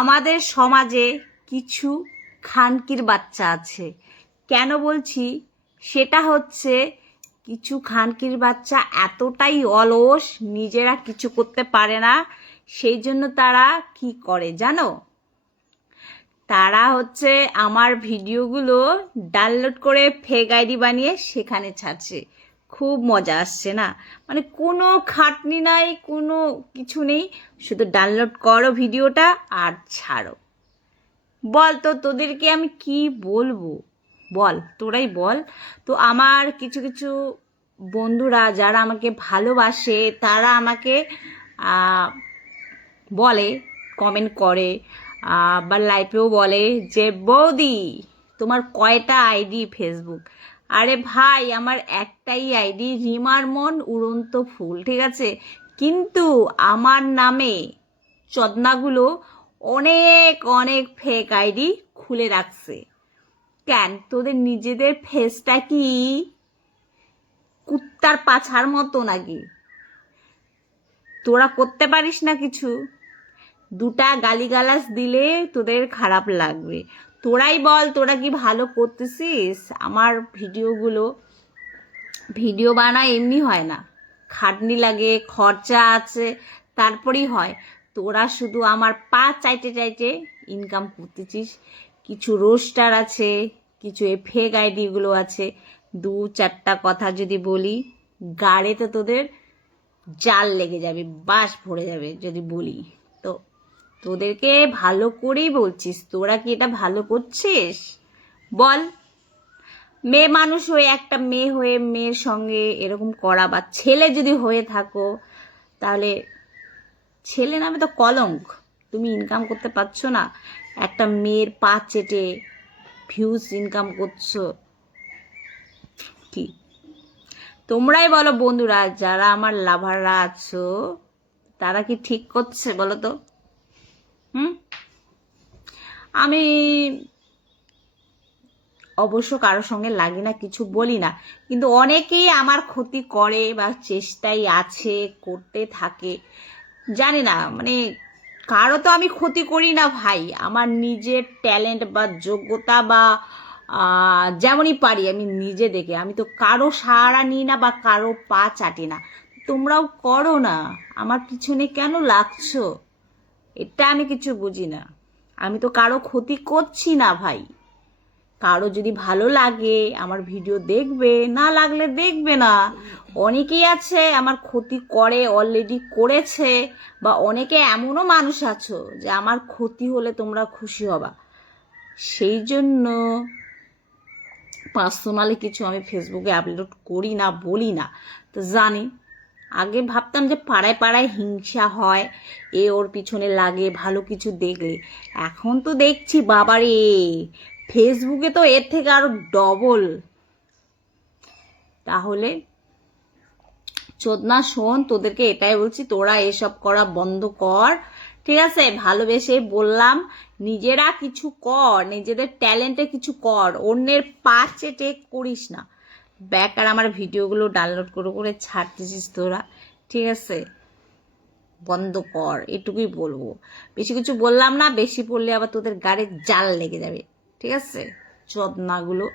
আমাদের সমাজে কিছু খানকির বাচ্চা আছে। কেন বলছি সেটা হচ্ছে, কিছু খানকির বাচ্চা এতটাই অলস, নিজেরা কিছু করতে পারে না। সেই জন্য তারা কি করে জানো? তারা হচ্ছে আমার ভিডিওগুলো ডাউনলোড করে ফেক আইডি বানিয়ে সেখানে ছাড়ছে। খুব মজা আসছে না? মানে কোনো খাটনি নাই, কোনো কিছু নেই, শুধু ডাউনলোড করো ভিডিওটা আর ছাড়ো। বল তো তোদেরকে আমি কি বলবো? বল, তোরাই বল। তো আমার কিছু কিছু বন্ধুরা যারা আমাকে ভালোবাসে তারা আমাকে বলে, কমেন্ট করে, বা লাইভেও বলে যে বৌদি তোমার কয়টা আইডি ফেসবুক? আরে ভাই, আমার একটাই আইডি, রিমার মন উড়ন্ত ফুল, ঠিক আছে? কিন্তু আমার নামে চদনাগুলো অনেক অনেক ফেক আইডি খুলে রাখছে। কেন? তোদের নিজেদের ফেসটা কি কুত্তার পাছার মতো নাকি? তোরা করতে পারিস না কিছু? দুটা গালিগালাজ দিলে তোদের খারাপ লাগবে। তোরাই বল, তোরা কি ভালো করতেছিস? আমার ভিডিও বানায় এমনি হয় না, খাটনি লাগে, খরচা আছে, তারপরেই হয়। তোরা শুধু আমার পা চাইতে চাইতে ইনকাম করতেছিস। কিছু রোস্টার আছে, কিছু ফেক আইডিগুলো আছে, দু চারটা কথা যদি বলি গাড়ে তো তোদের জাল লেগে যাবে, বাস ভরে যাবে যদি বলি। তো তোদেরকে ভালো করেই বলছিস, তোরা কি এটা ভালো করছিস? বল। মেয়ে মানুষ হয়ে, একটা মেয়ে হয়ে মেয়ের সঙ্গে এরকম করা, বা ছেলে যদি হয়ে থাকো তাহলে, ছেলে নামে তো কলঙ্ক। তুমি ইনকাম করতে পারছো না, একটা মেয়ের পা চেটে ভিউজ ইনকাম করছো। কি তোমরাই বলো বন্ধুরা, যারা আমার লাভাররা আছো তারা কি ঠিক করছে বলো তো? আমি অবশ্য কারোর সঙ্গে লাগি না, কিছু বলি না, কিন্তু অনেকেই আমার ক্ষতি করে বা চেষ্টাই আছে, করতে থাকে। জানি না, মানে কারো তো আমি ক্ষতি করি না ভাই। আমার নিজের ট্যালেন্ট বা যোগ্যতা বা যেমনই পারি আমি নিজে দেখে, আমি তো কারো সাহারা নিই না বা কারো পা চাটি না। তোমরাও করো না, আমার পিছনে কেন লাগছো? এটা আমি কিছু বুঝি না। আমি তো কারো ক্ষতি করছি না ভাই। কারো যদি ভালো লাগে আমার ভিডিও দেখবে, না লাগলে দেখবে না। অনেকেই আছে আমার ক্ষতি করে, অলরেডি করেছে, বা অনেকে এমনও মানুষ আছো যে আমার ক্ষতি হলে তোমরা খুশি হবা। সেই জন্য পার্সোনালি কিছু আমি ফেসবুকে আপলোড করি না, বলি না। তো জানি, আগে ভাবতাম যে পাড়ায় পাড়ায় হিংসা হয়, এ ওর পিছনে লাগে ভালো কিছু দেখলে। এখন তো দেখছি বাবারে, ফেসবুকে তো এর থেকে আরো ডবল। তাহলে চোদনা শোন, তোদেরকে এটাই বলছি, তোরা এসব করা বন্ধ কর, ঠিক আছে? ভালোবেসে বললাম, নিজেরা কিছু কর, নিজেদের ট্যালেন্টে কিছু কর, অন্যের পা চেটে করিস না। বেকার আমার ভিডিওগুলো ডাউনলোড করে করে ছাড়তেছিস তোরা, ঠিক আছে? বন্ধ কর, এটুকুই বলবো। বেশি কিছু বললাম না, বেশি পড়লে আবার তোদের গাড়ির জাল লেগে যাবে, ঠিক আছে? চোদনাগুলো।